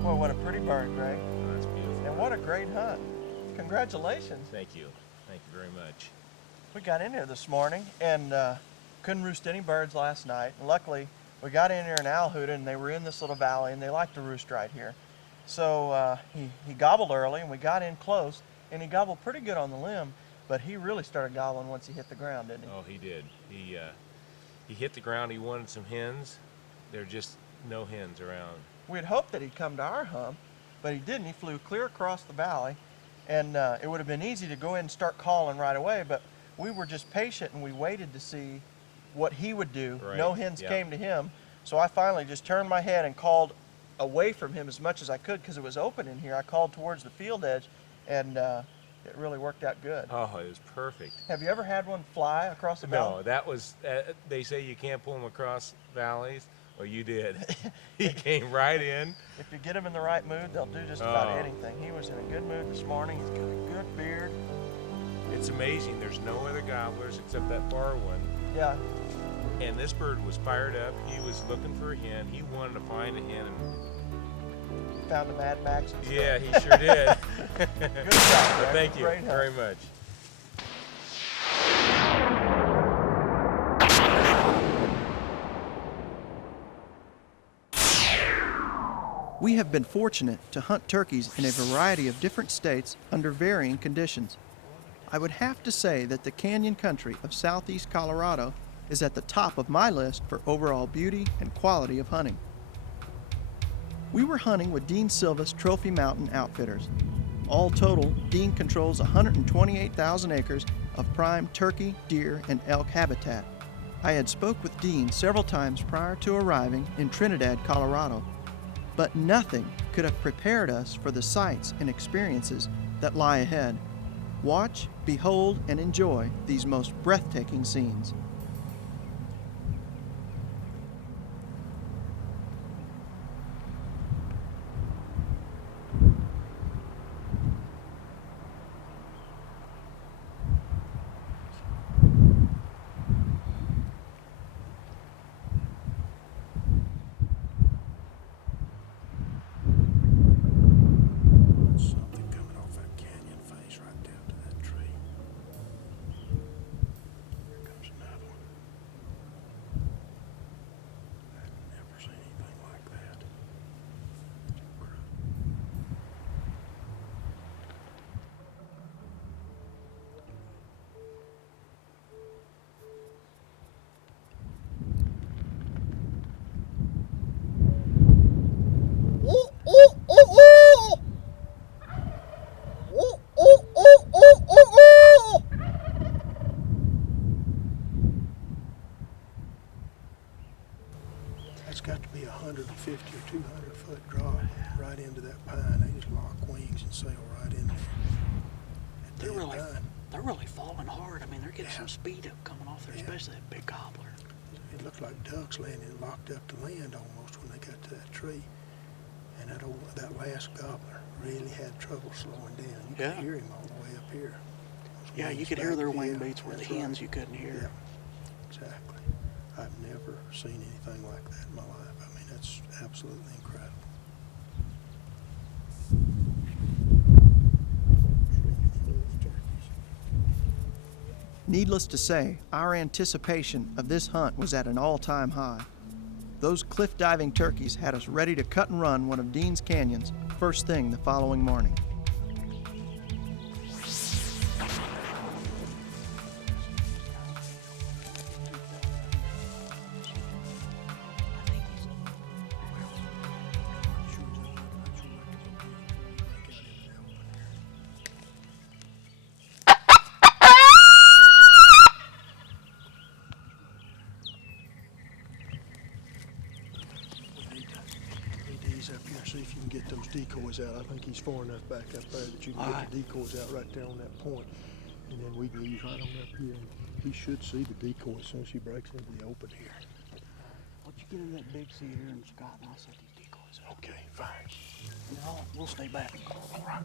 What a pretty bird, Greg. Oh, that's beautiful. And what a great hunt. Congratulations. Thank you. Thank you very much. We got in here this morning and couldn't roost any birds last night. And luckily, we got in here and owl hooted, and they were in this little valley, and they like to roost right here. So he gobbled early, and we got in close, and he gobbled pretty good on the limb, but he really started gobbling once he hit the ground, didn't he? Oh, he did. He hit the ground. He wanted some hens. There are just no hens around. We had hoped that he'd come to our hump, but he didn't. He flew clear across the valley, and it would have been easy to go in and start calling right away, but we were just patient, and we waited to see what he would do. Right. No hens Yeah. came to him, so I finally just turned my head and called away from him as much as I could because it was open in here. I called towards the field edge, and it really worked out good. Oh, it was perfect. Have you ever had one fly across the valley? No, that was, they say you can't pull them across valleys. Well, you did. He came right in. If you get them in the right mood, they'll do just about anything. He was in a good mood this morning. He's got a good beard. It's amazing. There's no other gobblers except that far one. Yeah. And this bird was fired up. He was looking for a hen. He wanted to find a hen. Found a Mad Max. Yeah, he sure did. Good job, Greg. Thank you Great hunt. very much. We have been fortunate to hunt turkeys in a variety of different states under varying conditions. I would have to say that the canyon country of southeast Colorado is at the top of my list for overall beauty and quality of hunting. We were hunting with Dean Silva's Trophy Mountain Outfitters. All total, Dean controls 128,000 acres of prime turkey, deer, and elk habitat. I had spoke with Dean several times prior to arriving in Trinidad, Colorado, but nothing could have prepared us for the sights and experiences that lie ahead. Watch, behold, and enjoy these most breathtaking scenes. Something coming off that canyon face right down to that tree. Here comes another one. I've never seen anything like that. That's got to be 150 or 200 foot drop right into that pine. They just lock wings and sail right in there. They're really falling hard. I mean, they're getting some speed up coming off there, especially that big gobbler. It looked like ducks landing locked up to land almost when they got to that tree. And that last gobbler really had trouble slowing down. You could hear him all the way up here. Yeah, you could hear their wing beats where the hens you couldn't hear. Yeah, exactly. I've never seen anything like that in my life. I mean, that's absolutely incredible. Needless to say, our anticipation of this hunt was at an all-time high. Those cliff diving turkeys had us ready to cut and run one of Dean's canyons first thing the following morning. Up here, see if you can get those decoys out. I think he's far enough back up there that you can get the decoys out right there on that point. And then we can use right on up here. He should see the decoy as soon as he breaks into the open here. Why don't you get in that big seat here and Scott and I'll set these decoys up. Okay, fine. No, we'll stay back. All right.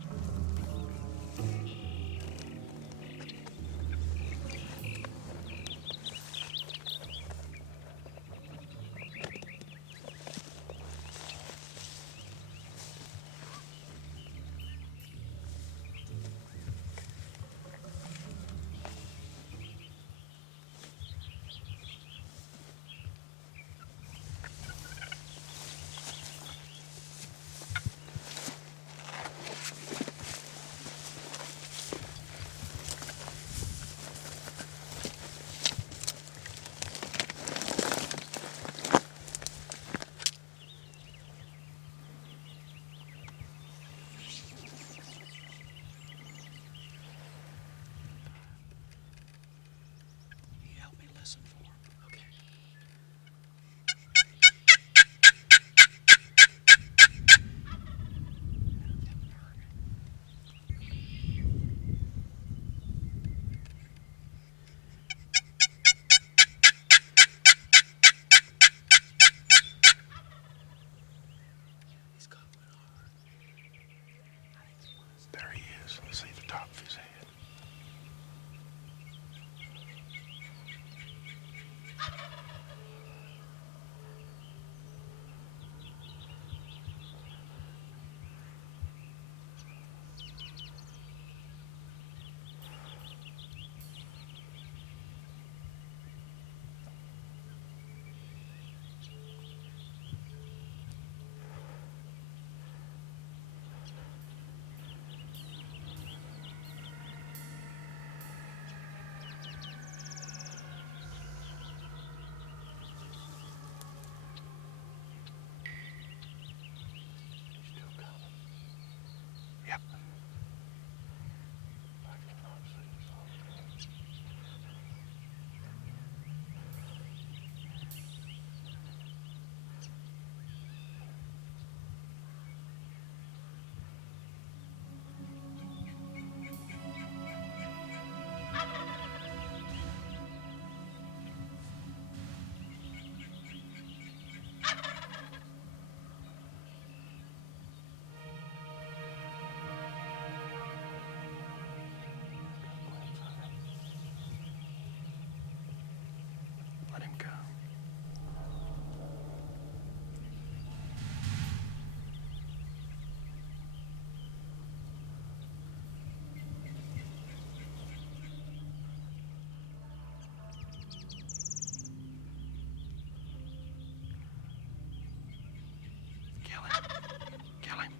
Kill him. Kill him.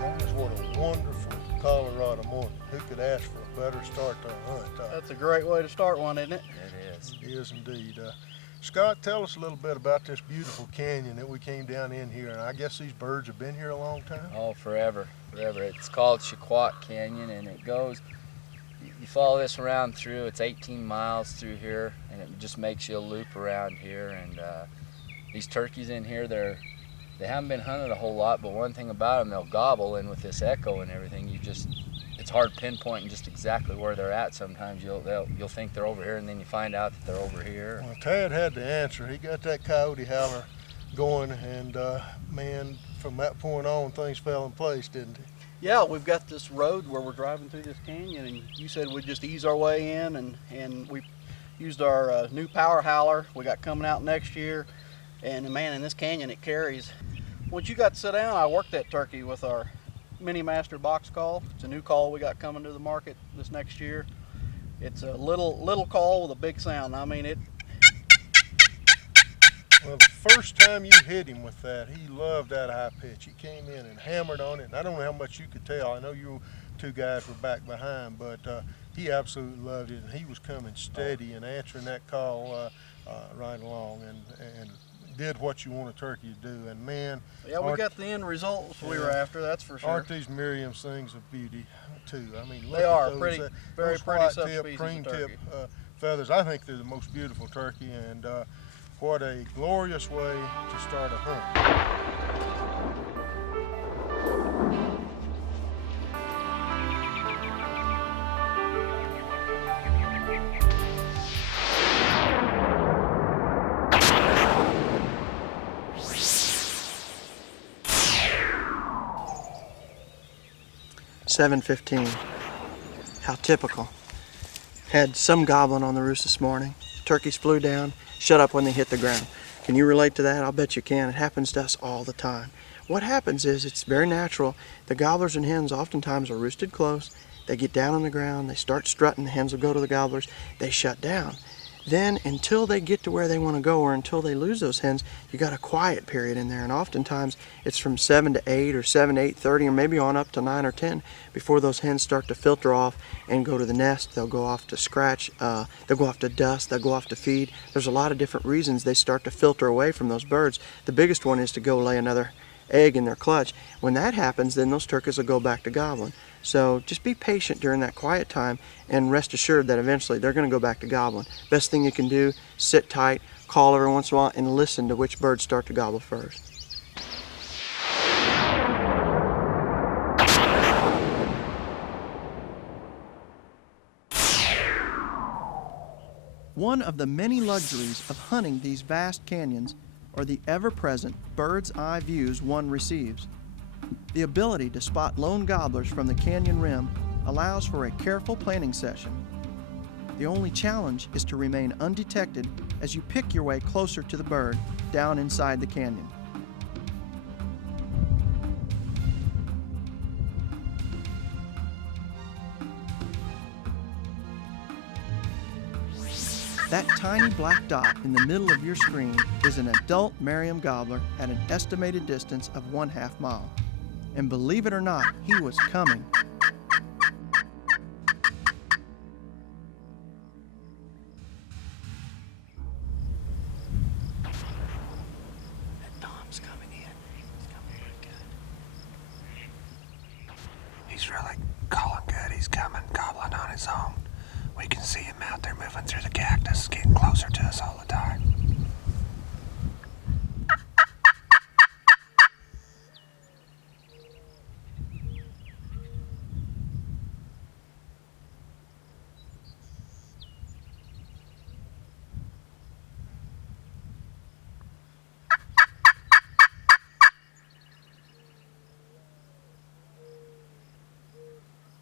Guys, what a wonderful Colorado morning. Who could ask for a better start to a hunt? That's a great way to start one, isn't it? It is. It is indeed. Scott, tell us a little bit about this beautiful canyon that we came down in here. And I guess these birds have been here a long time? Oh, forever. It's called Chiquat Canyon, and it goes, you follow this around through, it's 18 miles through here, and it just makes you a loop around here. And these turkeys in here, they haven't been hunted a whole lot, but one thing about them, they'll gobble, and with this echo and everything, it's hard pinpointing just exactly where they're at. Sometimes you'll think they're over here, and then you find out that they're over here. Well, Tad had the answer. He got that coyote howler going, and man, from that point on, things fell in place, didn't they? Yeah, we've got this road where we're driving through this canyon, and you said we'd just ease our way in, and we used our new power howler we got coming out next year. And man, in this canyon it carries. Once you got to sit down, I worked that turkey with our Mini Master box call. It's a new call we got coming to the market this next year. It's a little call with a big sound. I mean it. Well, the first time you hit him with that, he loved that high pitch. He came in and hammered on it. And I don't know how much you could tell. I know you two guys were back behind, but he absolutely loved it. And he was coming steady and answering that call right along, and did what you want a turkey to do. And man, yeah, we got the end results we were after, that's for sure. Aren't these Miriam's things of beauty too? I mean, look they at are those, pretty, very those pretty white subspecies tip, cream of turkey. tip feathers. I think they're the most beautiful turkey, and what a glorious way to start a hunt. $7.15. How typical. Had some gobbling on the roost this morning. Turkeys flew down, shut up when they hit the ground. Can you relate to that? I'll bet you can. It happens to us all the time. What happens is, it's very natural. The gobblers and hens oftentimes are roosted close. They get down on the ground, they start strutting, the hens will go to the gobblers, they shut down. Then, until they get to where they want to go, or until they lose those hens, you got a quiet period in there, and oftentimes it's from 7 to 8 or 7 to 8:30, or maybe on up to 9 or 10 before those hens start to filter off and go to the nest. They'll go off to scratch, they'll go off to dust, they'll go off to feed. There's a lot of different reasons they start to filter away from those birds. The biggest one is to go lay another egg in their clutch. When that happens, then those turkeys will go back to gobbling. So just be patient during that quiet time, and rest assured that eventually they're going to go back to gobbling. Best thing you can do, sit tight, call every once in a while, and listen to which birds start to gobble first. One of the many luxuries of hunting these vast canyons are the ever-present bird's eye views one receives. The ability to spot lone gobblers from the canyon rim allows for a careful planning session. The only challenge is to remain undetected as you pick your way closer to the bird down inside the canyon. That tiny black dot in the middle of your screen is an adult Merriam gobbler at an estimated distance of 1/2 mile. And believe it or not, he was coming. Tom's coming in. He's coming pretty good. He's really calling good. He's coming, gobbling on his own. We can see him out there moving through the cactus, getting closer to us all the time.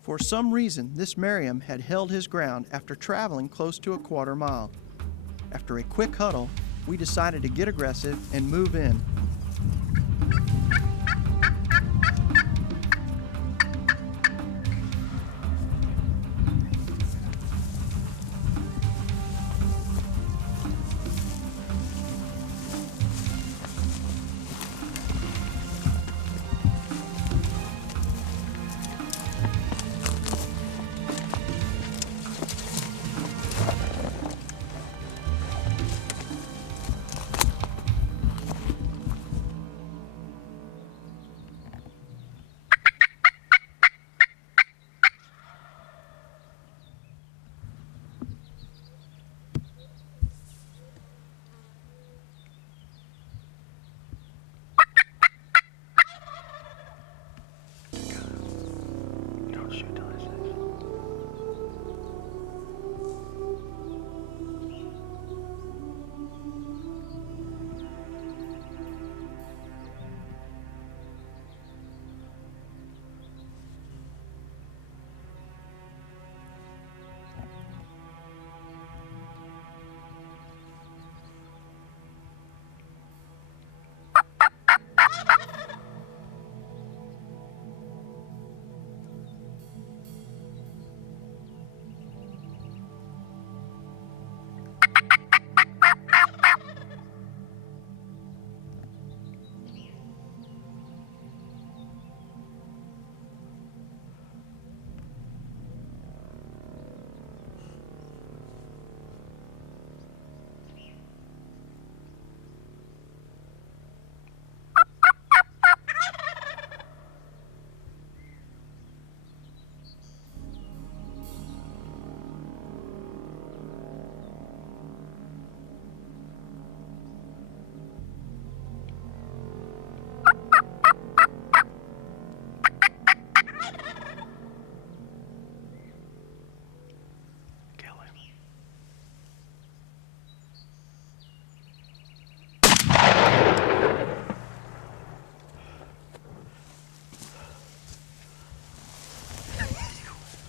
For some reason, this Merriam had held his ground after traveling close to a quarter mile. After a quick huddle, we decided to get aggressive and move in.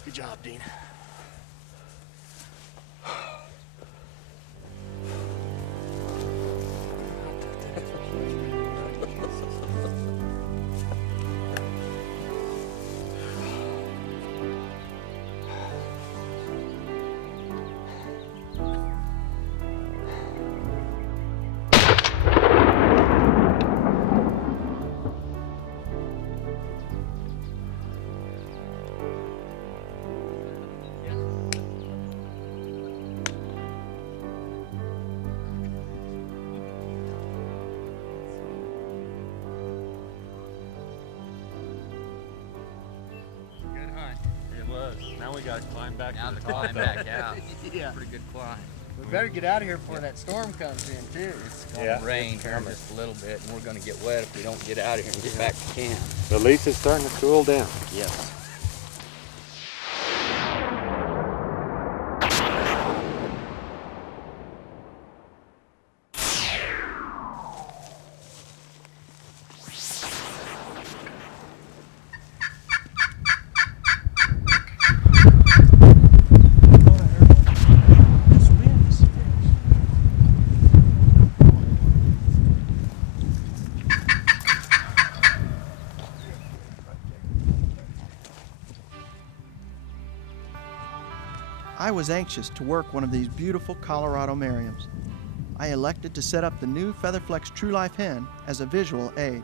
Good job, Dean. Now we gotta climb back Now to the to top. climb back out. Yeah. Pretty good climb. We better get out of here before that storm comes in, too. It's gonna rain here just a little bit, and we're gonna get wet if we don't get out of here and get back to camp. At least it's starting to cool down. Yes. I was anxious to work one of these beautiful Colorado Merriams. I elected to set up the new Featherflex True Life hen as a visual aid.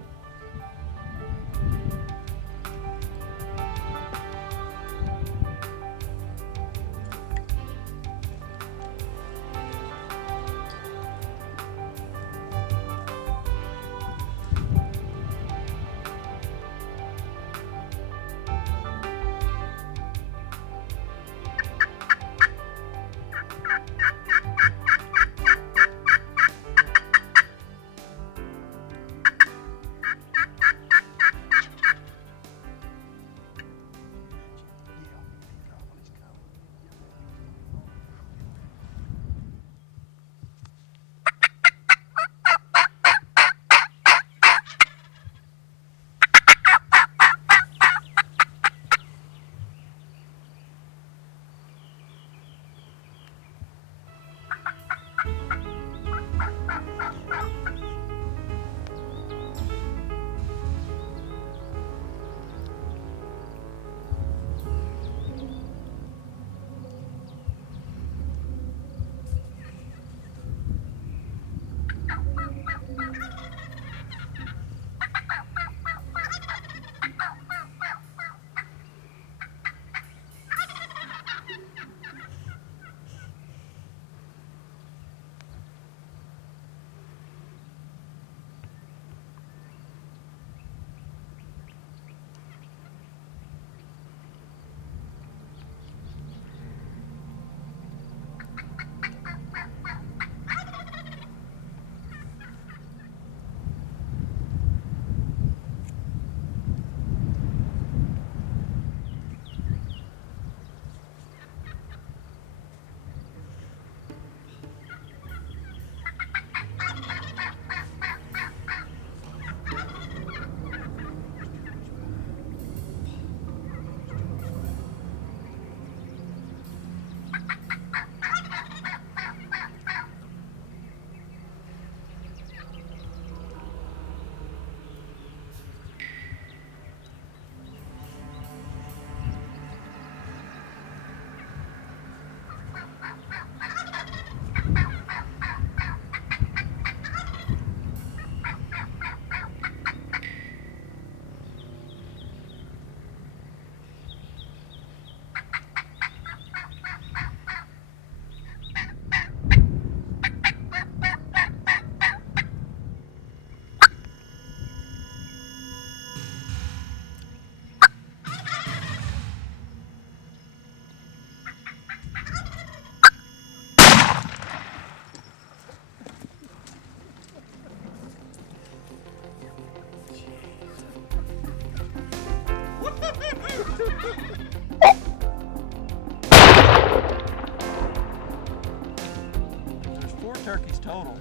total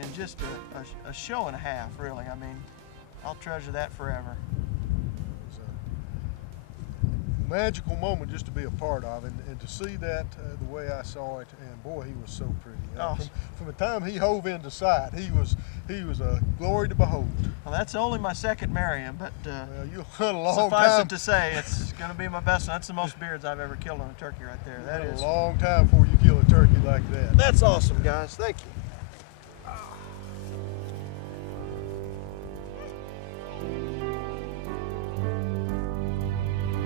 in just a show and a half, really. I mean, I'll treasure that forever. Magical moment just to be a part of, and to see that the way I saw it, and boy, he was so pretty. From the time he hove into sight, he was a glory to behold. Well, that's only my second Merriam, but you'll hunt a long suffice time. it to say, it's going to be my best one. That's the most beards I've ever killed on a turkey right there. That is a long time before you kill a turkey like that. That's awesome, guys. Thank you.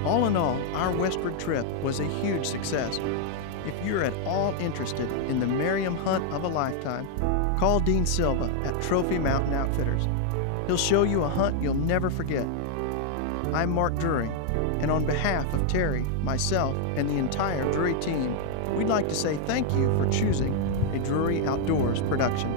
All in all, our westward trip was a huge success. If you're at all interested in the Merriam hunt of a lifetime, call Dean Silva at Trophy Mountain Outfitters. He'll show you a hunt you'll never forget. I'm Mark Drury, and on behalf of Terry, myself, and the entire Drury team, we'd like to say thank you for choosing a Drury Outdoors production.